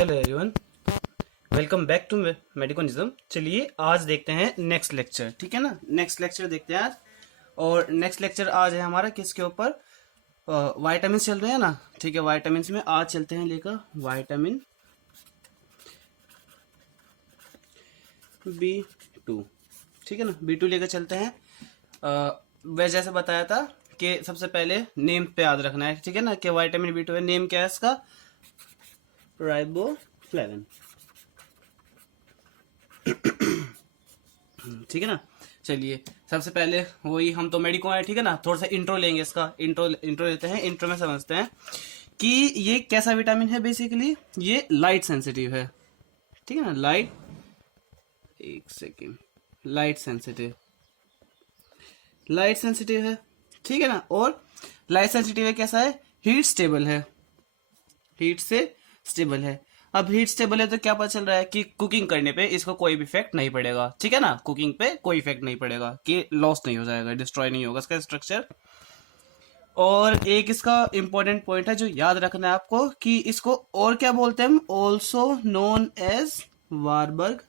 Hello everyone, welcome back to Medicoism. चलिए आज देखते हैं नेक्स्ट लेक्चर, ठीक है ना। नेक्स्ट लेक्चर देखते हैं आज। और नेक्स्ट लेक्चर आज है हमारा किसके ऊपर, वाइटामिन चल रहे हैं ना, ठीक है। वाइटामिन में आज चलते हैं लेकर वाइटामिन B2, ठीक है ना। B2 लेकर चलते हैं। वह जैसे बताया था कि सबसे पहले नेम पे याद रखना है, ठीक है ना, कि वाइटामिन B2 है। नेम क्या है इसका? राइबोफ्लेविन, ठीक है ना। चलिए सबसे पहले वही, हम तो मेडिको है, ठीक है ना। थोड़ा सा इंट्रो लेंगे, इसका इंट्रो लेते हैं। इंट्रो में समझते हैं कि ये कैसा विटामिन है। बेसिकली ये लाइट सेंसिटिव है, ठीक है ना। लाइट, एक सेकेंड, लाइट सेंसिटिव है, ठीक है ना। और लाइट सेंसिटिव है, कैसा है? हीट स्टेबल है, हीट से स्टेबल है। अब हीट स्टेबल है तो क्या पता चल रहा है कि कुकिंग करने पे इसको कोई भी इफेक्ट नहीं पड़ेगा, ठीक है ना। कुकिंग पे कोई इफेक्ट नहीं पड़ेगा, कि लॉस नहीं हो जाएगा, डिस्ट्रॉय नहीं होगा इसका स्ट्रक्चर। और एक इसका इंपॉर्टेंट पॉइंट है जो याद रखना है आपको, कि इसको और क्या बोलते हैं हम? Also known as Warburg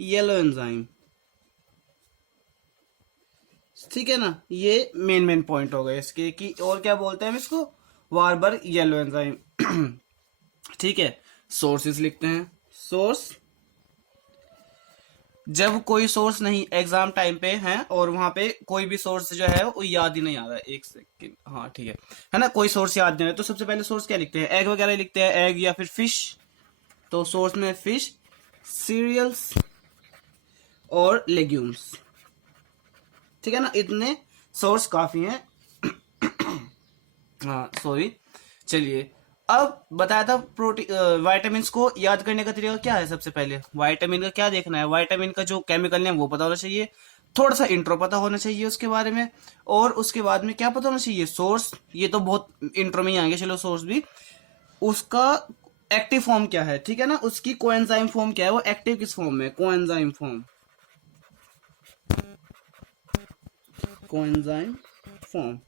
yellow enzyme, ठीक है ना। ये मेन पॉइंट हो गए इसके, कि और क्या बोलते हैं हम इसको? वारबर्ग येलो एंजाइम, ठीक है। सोर्सेस लिखते हैं। सोर्स, जब कोई सोर्स नहीं एग्जाम टाइम पे है और वहां पे कोई भी सोर्स जो है वो याद ही नहीं आ रहा है, एक सेकेंड, हाँ ठीक है ना। कोई सोर्स याद नहीं है तो सबसे पहले सोर्स क्या लिखते हैं? एग वगैरह लिखते हैं, एग या फिर फिश। तो सोर्स में फिश, सीरियल्स और लेग्यूम्स, ठीक है ना। इतने सोर्स काफी हैं। हाँ सॉरी। चलिए अब बताया था प्रोटीन वाइटामिन को याद करने का तरीका क्या है। सबसे पहले वाइटामिन का क्या देखना है? वाइटामिन का जो केमिकल नेम वो पता होना चाहिए, थोड़ा सा इंट्रो पता होना चाहिए उसके बारे में, और उसके बाद में क्या पता होना चाहिए? सोर्स। ये तो बहुत इंट्रो में ही आएंगे, चलो सोर्स भी। उसका एक्टिव फॉर्म क्या है, ठीक है ना। उसकी कोएंजाइम फॉर्म क्या है, वो एक्टिव किस फॉर्म में? कोएंजाइम फॉर्म, कोएंजाइम फॉर्म,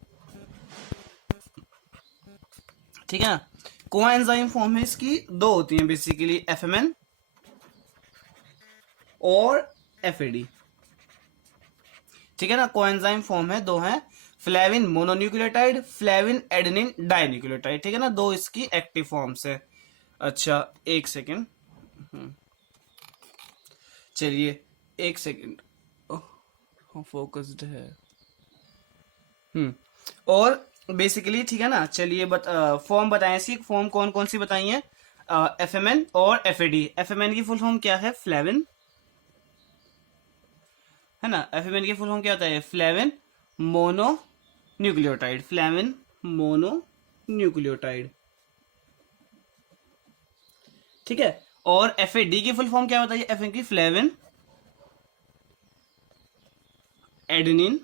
ठीक है ना। कोएंजाइम फॉर्म है इसकी दो होती हैं बेसिकली, एफएमएन और एफएडी, ठीक है ना। कोएंजाइम फॉर्म है, दो हैं, flavin mononucleotide, flavin adenine dinucleotide, ठीक है ना। दो इसकी एक्टिव फॉर्म्स है। अच्छा एक सेकेंड, चलिए एक सेकेंड, फोकस्ड है। और बेसिकली ठीक है ना। चलिए फॉर्म बताएं इसकी। फॉर्म कौन कौन सी बताई है? एफएमएन और एफएडी। एफएमएन की फुल फॉर्म क्या है? फ्लेविन, है ना। एफएमएन की फुल फॉर्म क्या होता है? Flavin mono nucleotide, flavin mono nucleotide, ठीक है। और एफएडी की फुल फॉर्म क्या बताइए? एफ की फ्लेविन एडेनिन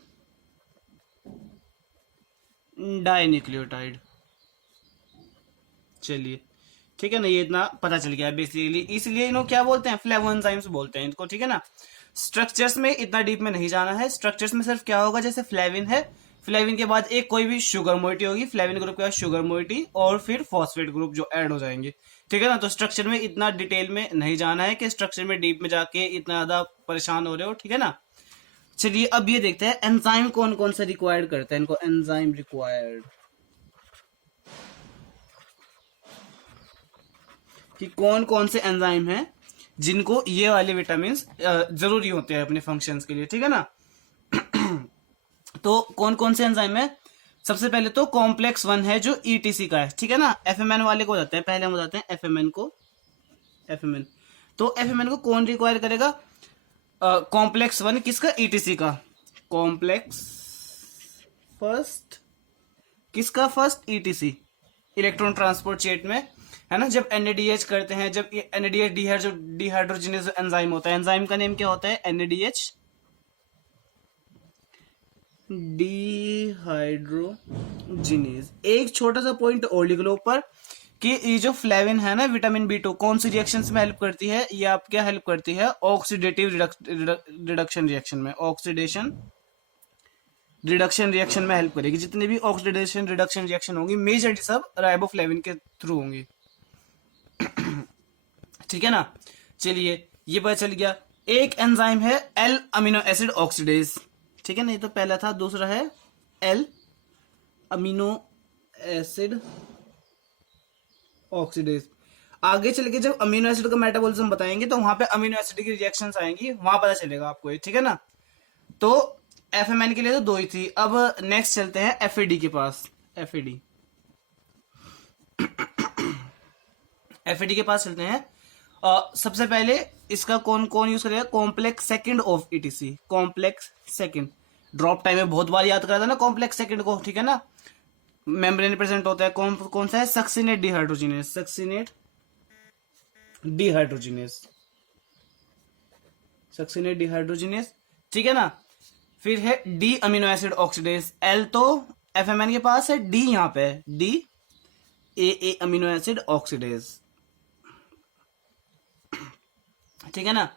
डाइन्यूक्लियोटाइड। चलिए ठीक है ना, ये इतना पता चल गया बेसिकली। इसलिए इनको क्या बोलते हैं? फ्लेवोएंजाइम्स बोलते हैं इनको, ठीक है ना। स्ट्रक्चर्स में इतना डीप में नहीं जाना है। स्ट्रक्चर्स में सिर्फ क्या होगा, जैसे फ्लेविन है, फ्लेविन के बाद एक कोई भी शुगर मोइटी होगी, फ्लेविन ग्रुप के बाद शुगर मोइटी, और फिर फॉस्फेट ग्रुप जो ऐड हो जाएंगे, ठीक है ना। तो स्ट्रक्चर में इतना डिटेल में नहीं जाना है कि स्ट्रक्चर में डीप में जाके इतना ज्यादा परेशान हो रहे हो, ठीक है ना। चलिए अब ये देखते हैं एंजाइम कौन कौन सा रिक्वायर्ड करता है इनको। एंजाइम रिक्वायर्ड, कि कौन कौन से एंजाइम हैं जिनको ये वाले विटामिन जरूरी होते हैं अपने फंक्शंस के लिए, ठीक है ना। तो कौन कौन से एंजाइम है? सबसे पहले तो कॉम्प्लेक्स 1 है जो ईटीसी का है, ठीक है ना। एफएमएन वाले को बताते हैं, पहले हम बताते हैं एफएमएन को। एफएमएन, तो एफएमएन को कौन रिक्वायर करेगा? कॉम्प्लेक्स 1 किसका? ईटीसी का। कॉम्प्लेक्स फर्स्ट किसका? First etc, electron transport chain में, है ना। जब एनएडीएच करते हैं, जब एनएडीएच डिहाइड्रोजिनेज एंजाइम होता है, एंजाइम का नेम क्या होता है? NADH dehydrogenase. एक छोटा सा पॉइंट और लिख लो ऊपर, कि ये जो फ्लेविन है ना, विटामिन B2 कौन सी रिएक्शंस में हेल्प करती है? ये आप क्या हेल्प करती है? ऑक्सीडेटिव रिडक्शन रिएक्शन में, ऑक्सीडेशन रिडक्शन रिएक्शन में हेल्प करेगी। जितनी भी ऑक्सीडेशन रिडक्शन रिएक्शन होंगी मेजरली सब राइबोफ्लेविन के थ्रू होंगी। ठीक है ना। चलिए ये पता चल गया। एक एंजाइम है एल अमीनो एसिड ऑक्सीडेज, ठीक है ना, ये तो पहला था। दूसरा है एल अमीनो एसिड ऑक्सीडेज। आगे चल के जब अमीनो एसिड का मेटाबॉलिज्म बताएंगे तो वहां पे अमीनो एसिड की रिएक्शंस आएंगी, वहां पता चलेगा आपको ये, ठीक है ना। तो एफएमएन के लिए तो दो ही थी। अब नेक्स्ट चलते हैं एफएडी के पास। एफएडी एफएडी के पास चलते हैं। सबसे पहले इसका कौन कौन यूज करेगा? Complex second of etc. Complex second drop time में बहुत बार याद करा था ना कॉम्प्लेक्स सेकंड को, ठीक है ना। मेम्ब्रेन प्रेजेंट होता है। कौन सा है? Succinate dehydrogenase. Succinate dehydrogenase, succinate dehydrogenase, ठीक है ना। फिर है D amino acid oxidase. L तो एफएमएन के पास है, डी यहां पे है, D A amino acid oxidase, ठीक है ना।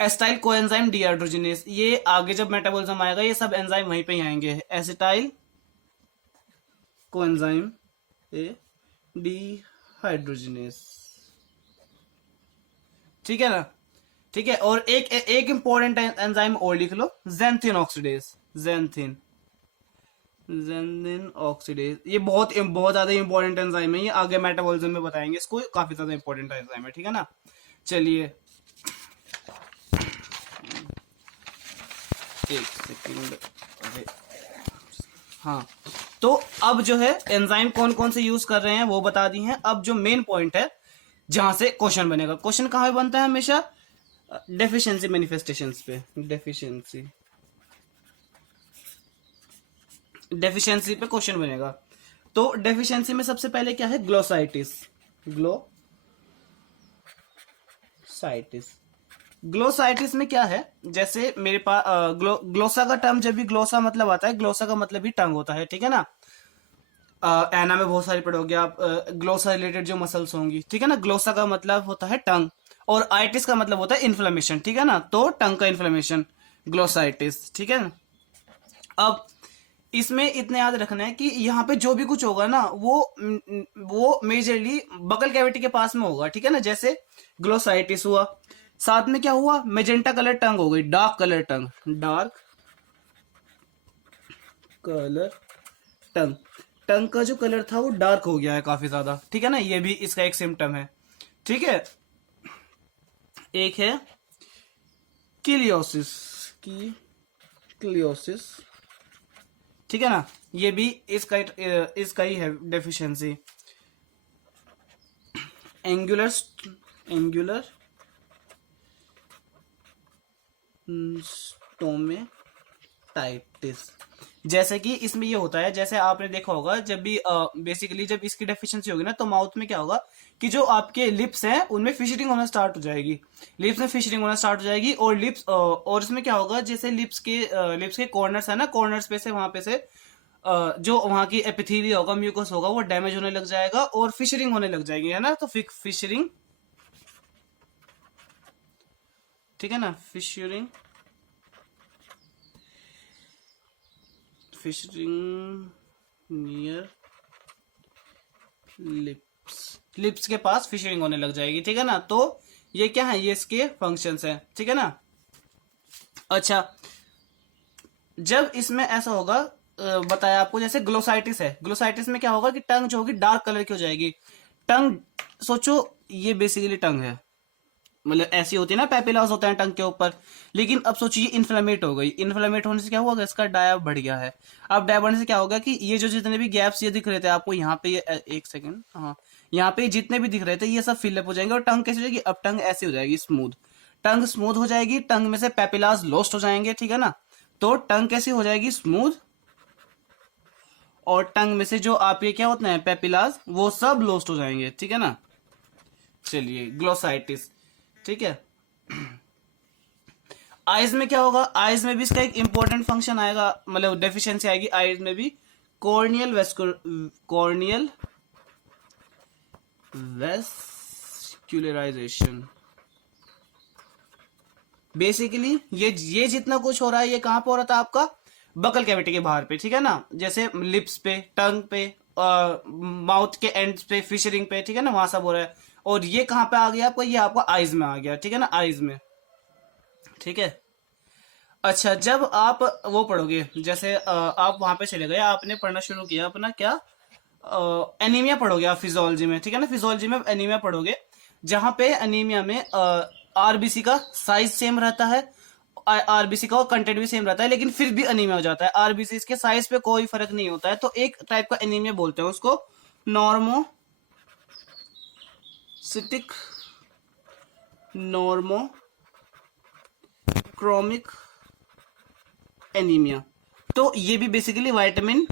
एसिटाइल कोएंजाइम डिहाइड्रोजिनेस, ये आगे जब मेटाबॉलिज्म आएगा ये सब एंजाइम वहीं पे ही आएंगे। एसिटाइल कोएंजाइम ए डिहाइड्रोजिनेस, ठीक है ना। ठीक है। और एक इंपॉर्टेंट एंजाइम और लिख लो, ज़ैंथिन ऑक्सीडेज। ज़ैंथिन ऑक्सीडेज, ये बहुत ज्यादा इंपॉर्टेंट एंजाइम है। ये आगे मेटाबॉलिज्म में बताएंगे इसको, काफी ज्यादा इंपॉर्टेंट एंजाइम है, ठीक है ना। चलिए एक सेकंड। हाँ, तो अब जो है एंजाइम कौन कौन से यूज कर रहे हैं वो बता दी हैं। अब जो मेन पॉइंट है जहां से क्वेश्चन बनेगा, क्वेश्चन कहां पे बनता है हमेशा? डेफिशिएंसी मैनिफेस्टेशंस पे। डेफिशिएंसी पे क्वेश्चन बनेगा। तो डेफिशिएंसी में सबसे पहले क्या है? ग्लोसाइटिस। ग्लोसाइटिस में क्या है? जैसे मेरे पास ग्लोसा का टर्म, जब भी ग्लोसा मतलब आता है, ग्लोसा का मतलब भी टंग होता है, ठीक है ना। एना में बहुत सारी पढ़ोगे आप ग्लोसा रिलेटेड जो मसल्स होंगी, ठीक है ना। ग्लोसा का मतलब होता है टंग, और आइटिस का मतलब होता है इन्फ्लेमेशन, ठीक है ना। तो टंग का इन्फ्लेमेशन ग्लोसाइटिस, ठीक है ना। अब इसमें इतने याद रखना है कि यहाँ पे जो भी कुछ होगा ना वो मेजरली बकल कैविटी के पास में होगा, ठीक है ना। जैसे ग्लोसाइटिस हुआ, साथ में क्या हुआ? मेजेंटा कलर टंग हो गई, डार्क कलर टंग। टंग का जो कलर था वो डार्क हो गया है काफी ज्यादा, ठीक है ना। ये भी इसका एक सिम्टम है, ठीक है। एक है किलियोसिस, ठीक है ना। ये भी इसका ही है डेफिशिएंसी। एंगुलर स्टोमेटाइटिस, जैसे कि इसमें ये होता है, जैसे आपने देखा होगा जब भी बेसिकली जब इसकी डेफिशिएंसी होगी ना तो माउथ में क्या होगा कि जो आपके लिप्स हैं उनमें फिशरिंग होना स्टार्ट हो जाएगी। लिप्स में फिशरिंग होना स्टार्ट हो जाएगी, और लिप्स और इसमें क्या होगा, जैसे लिप्स के कॉर्नर्स है ना, कॉर्नर्स पे से वहां पे से जो वहां की एपिथेलिया होगा, म्यूकस होगा, वो डैमेज होने लग जाएगा और फिशरिंग होने लग जाएगी, है ना। तो फिशरिंग, ठीक है ना। फिशरिंग नियर लिप्स के पास फिशरिंग होने लग जाएगी, ठीक है ना। तो ये क्या है? ये इसके फंक्शंस हैं, ठीक है ना। अच्छा, जब इसमें ऐसा होगा बताया आपको, जैसे ग्लोसाइटिस है, ग्लोसाइटिस में क्या होगा कि टंग जो होगी डार्क कलर की हो जाएगी। टंग सोचो, ये बेसिकली टंग है, मतलब ऐसी होती है ना, पेपिलास होते हैं टंग के ऊपर। लेकिन अब सोचिए इन्फ्लेमेट हो गई, इन्फ्लेमेट होने से क्या हुआ? इसका डाया बढ़ गया है। अब डाया बढ़ने से क्या होगा कि ये जो जितने भी गैप्स ये दिख रहे थे आपको यहाँ पे, ये एक सेकंड, हाँ, यहाँ पे जितने भी दिख रहे थे ये सब फिलअप हो जाएंगे। और टंग कैसी हो जाएगी? अब टंग ऐसी हो जाएगी, स्मूथ। टंग स्मूथ हो जाएगी, टंग में से पेपिलास लॉस्ट हो जाएंगे, ठीक है ना। तो टंग कैसी हो जाएगी? स्मूथ। और टंग में से जो आपके क्या होते हैं पेपिलास, वो सब लॉस्ट हो जाएंगे, ठीक है ना। चलिए, ग्लोसाइटिस, ठीक है। आइज में क्या होगा? आइज में भी इसका एक इंपॉर्टेंट फंक्शन आएगा, मतलब डेफिशिएंसी आएगी आइज में भी। Corneal vascularisation. बेसिकली ये जितना कुछ हो रहा है ये कहां पर हो रहा था आपका? बकल कैविटी के बाहर पे, ठीक है ना, जैसे लिप्स पे, टंग पे, माउथ के एंड्स पे, फिशरिंग पे, ठीक है ना, वहां सब हो रहा है। और ये कहाँ पे आ गया आपको, ये आपको आईज में आ गया, ठीक है ना, आईज में, ठीक है। अच्छा, जब आप वो पढ़ोगे, जैसे आप वहां पे चले गए, आपने पढ़ना शुरू किया अपना क्या, एनीमिया पढ़ोगे आप फिजियोलॉजी में, ठीक है ना, फिजियोलॉजी में एनीमिया पढ़ोगे, जहां पे एनीमिया में आरबीसी का साइज सेम रहता है, आरबीसी का कंटेंट भी सेम रहता है, लेकिन फिर भी एनीमिया हो जाता है। आरबीसी के साइज पे कोई फर्क नहीं होता है, तो एक टाइप का एनीमिया बोलते हैं उसको नॉर्मोसिटिक नॉर्मोक्रोमिक एनीमिया। तो ये भी बेसिकली विटामिन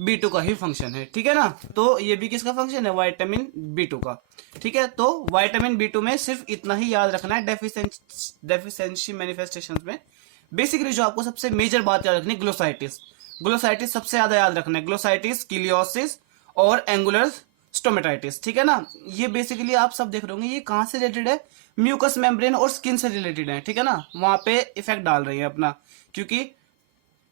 B2 का ही फंक्शन है, ठीक है ना। तो ये भी किसका फंक्शन है, विटामिन B2 का, ठीक है। तो विटामिन B2 में सिर्फ इतना ही याद रखना है डेफिशिएंसी मैनिफेस्टेशन में। बेसिकली जो आपको सबसे मेजर बात याद रखनी है, ग्लोसाइटिस, ग्लोसाइटिस सबसे ज्यादा याद रखना है, ग्लोसाइटिस, किलियोसिस और एंगुलर स्टोमेटाइटिस, ठीक है ना। ये बेसिकली आप सब देख रहे होंगे, ये कहां से रिलेटेड है, म्यूकस मेम्ब्रेन और स्किन से रिलेटेड है, ठीक है ना, वहां पे इफेक्ट डाल रही है अपना, क्योंकि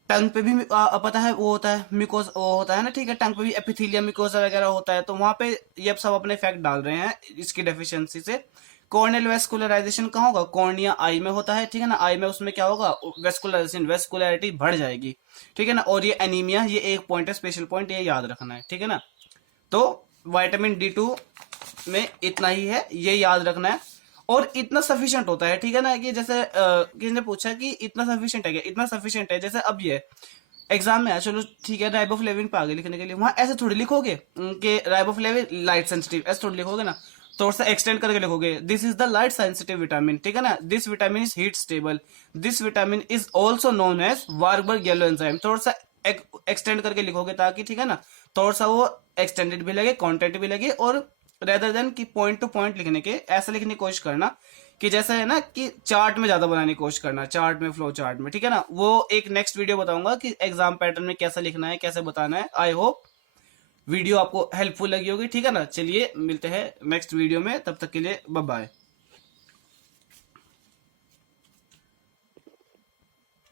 टंग पे भी पता है वो होता है मिकोस, वो होता है ना, ठीक है, टंग पे भी एपिथेलियम मिकोसा वगैरह होता है, तो वहां पे ये सब अपने इफेक्ट डाल रहे हैं इसकी डेफिशिएंसी से। कॉर्नियल वेस्कुलराइजेशन कहाँ होगा, कॉर्निया आई में होता है, ठीक है ना, आई में उसमें क्या होगा, वेस्कुलराइजेशन, वेस्कुलरिटी बढ़ जाएगी, ठीक है ना। और ये एनीमिया, ये एक पॉइंट है, स्पेशल पॉइंट, ये याद रखना है, ठीक है ना। तो विटामिन D2 में इतना ही है, ये याद रखना है, और इतना सफिशिएंट होता है, ठीक है ना। कि जैसे किसी ने पूछा कि इतना सफिशिएंट है क्या, इतना सफिशिएंट है, जैसे अब ये एग्जाम में है, चलो ठीक है, राइबोफ्लेविन पे आगे लिखने के लिए, वहां ऐसे थोड़ी लिखोगे कि राइबोफ्लेविन लाइट सेंसिटिव, ऐसे थोड़ी लिखोगे ना, थोड़ा सा एक्सटेंड करके लिखोगे, this is the light sensitive vitamin, ठीक है ना, this vitamin is heat stable, this vitamin is also known as Warburg yellow enzyme, थोड़ा सा एक्सटेंड करके लिखोगे, ताकि ठीक है ना, थोड़ा सा वो एक्सटेंडेड भी लगे, कॉन्टेंट भी लगे, और रेदर देन कि पॉइंट टू पॉइंट लिखने के, ऐसा लिखने की कोशिश करना कि जैसा है ना, कि चार्ट में ज्यादा बनाने की कोशिश करना, चार्ट में, फ्लो चार्ट में, ठीक है ना। वो एक नेक्स्ट वीडियो बताऊंगा कि एग्जाम पैटर्न में कैसा लिखना है, कैसे बताना है। आई होप वीडियो आपको हेल्पफुल लगी होगी, ठीक है ना। चलिए मिलते हैं नेक्स्ट वीडियो में, तब तक के लिए बाय बाय।